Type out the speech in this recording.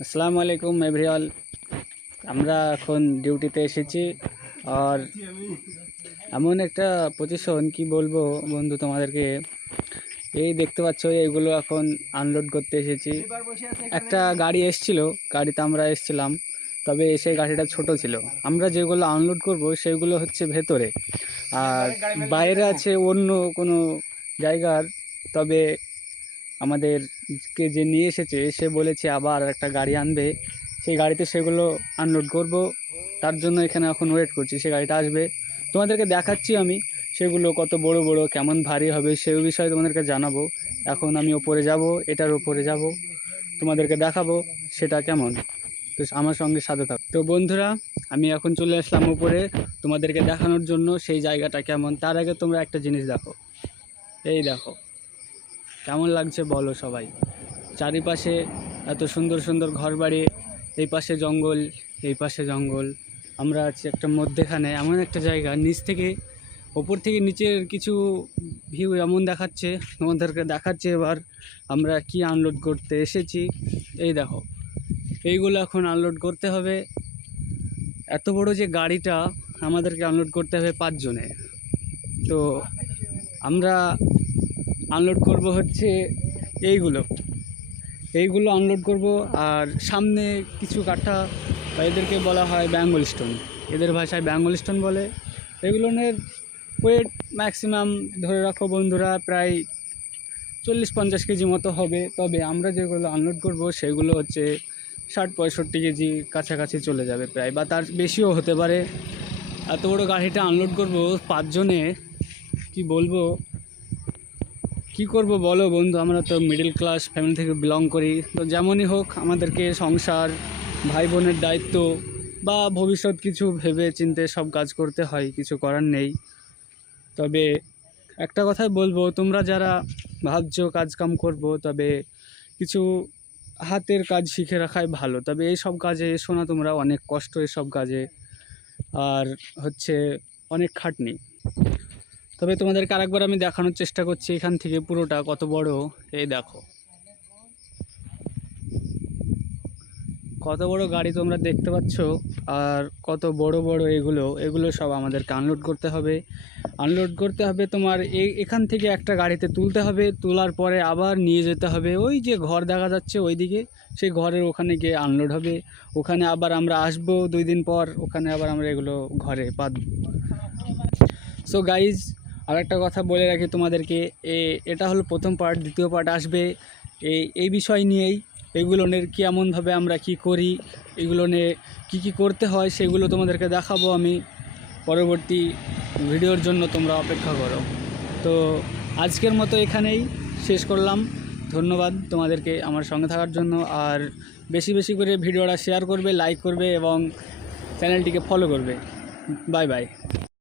আসসালামু আলাইকুম এভরিওয়ান। আমরা এখন ডিউটিতে এসেছি। আর এমন একটা পজিশন কি বলবো বন্ধু তোমাদেরকে, এই দেখতে পাচ্ছ এইগুলো এখন আনলোড করতে এসেছি। একটা গাড়ি এসছিল, গাড়িতে আমরা এসছিলাম, তবে সেই গাড়িটা ছোট ছিল। আমরা যেগুলো আনলোড করব সেগুলো হচ্ছে ভেতরে, আর বাইরে আছে অন্য কোনো জায়গার। তবে আমাদেরকে যে নিয়ে এসেছে সে বলেছে আবার একটা গাড়ি আনবে, সেই গাড়িতে সেগুলো আনলোড করব। তার জন্য এখানে এখন ওয়েট করছি, সে গাড়িটা আসবে। তোমাদেরকে দেখাচ্ছি আমি সেগুলো কত বড় বড়, কেমন ভারী হবে সেই বিষয়ে তোমাদেরকে জানাবো। এখন আমি ওপরে যাব, এটার ওপরে যাব, তোমাদেরকে দেখাবো সেটা কেমন। তো আমার সঙ্গে সাথে থাকো। তো বন্ধুরা, আমি এখন চলে আসলাম উপরে তোমাদেরকে দেখানোর জন্য সেই জায়গাটা কেমন। তার আগে তোমরা একটা জিনিস দেখো, এই দেখো কেমন লাগছে বলো সবাই। চারিপাশে এত সুন্দর সুন্দর ঘরবাড়ি, এই পাশে জঙ্গল, এই পাশে জঙ্গল। আমরা আছি একটা মধ্যেখানে, এমন একটা জায়গা, নিচ থেকে ওপর থেকে নিচের কিছু ভিউ এমন দেখাচ্ছে। তোমাদেরকে দেখাচ্ছে এবার আমরা কি আনলোড করতে এসেছি। এই দেখো, এইগুলো এখন আনলোড করতে হবে। এত বড় যে গাড়িটা আমাদেরকে আনলোড করতে হবে 5 জনে। তো আমরা আনলোড করব হচ্ছে এইগুলো আনলোড করব। আর সামনে কিছু কাঠা, এদেরকে বলা হয় বেঙ্গল স্টোন, এদের ভাষায় বেঙ্গল স্টোন বলে। এগুলোর ওয়েট ম্যাক্সিমাম ধরে রাখো বন্ধুরা প্রায় 40-50 কেজি মতো হবে। তবে আমরা যেগুলো আনলোড করব সেগুলো হচ্ছে 60-65 কেজি কাছাকাছি চলে যাবে প্রায়, বা তার বেশিও হতে পারে। এত বড় গাড়িটা আনলোড করব 5 জনে, কি বলবো, কি করব বলো বন্ধু। আমরা তো মিডল ক্লাস ফ্যামিলি থেকে বিলং করি। তো যেমনই হোক আমাদেরকে সংসার, ভাই বোনের দায়িত্ব বা ভবিষ্যৎ কিছু ভেবে চিন্তে সব কাজ করতে হয়, কিছু করার নেই। তবে একটা কথাই বলবো, তোমরা যারা ভাবছো কাজ কাম করবো, তবে কিছু হাতের কাজ শিখে রাখাই ভালো। তবে এই সব কাজে এসো না তোমরা, অনেক কষ্ট এসব কাজে, আর হচ্ছে অনেক খাটনি। তবে তোমাদেরকে আরেকবার আমি দেখানোর চেষ্টা করছি এখান থেকে পুরোটা কত বড়। এই দেখো কত বড় গাড়ি তোমরা দেখতে পাচ্ছ, আর কত বড় বড় এগুলো সব আমাদেরকে আনলোড করতে হবে। তোমার এখান থেকে একটা গাড়িতে তুলতে হবে, তোলার পরে আবার নিয়ে যেতে হবে ওই যে ঘর দেখা যাচ্ছে ওই দিকে, সেই ঘরের ওখানে গিয়ে আনলোড হবে। ওখানে আবার আমরা আসবো 2 দিন পর, ওখানে আবার আমরা এগুলো ঘরে পাতবো। সো গাইজ, আর একটা কথা বলে রাখি তোমাদেরকে, এটা হলো প্রথম পার্ট। দ্বিতীয় পার্ট আসবে এই বিষয় নিয়েই, এগুলো নিয়ে কেমনভাবে আমরা কি করি, এগুলো নিয়ে কী করতে হয় সেগুলো তোমাদেরকে দেখাবো আমি পরবর্তী ভিডিওর জন্য। তোমরা অপেক্ষা করো। তো আজকের মতো এখানেই শেষ করলাম। ধন্যবাদ তোমাদেরকে আমার সঙ্গে থাকার জন্য। আর বেশি বেশি করে ভিডিওটা শেয়ার করবে, লাইক করবে এবং চ্যানেলটিকে ফলো করবে। Bye bye.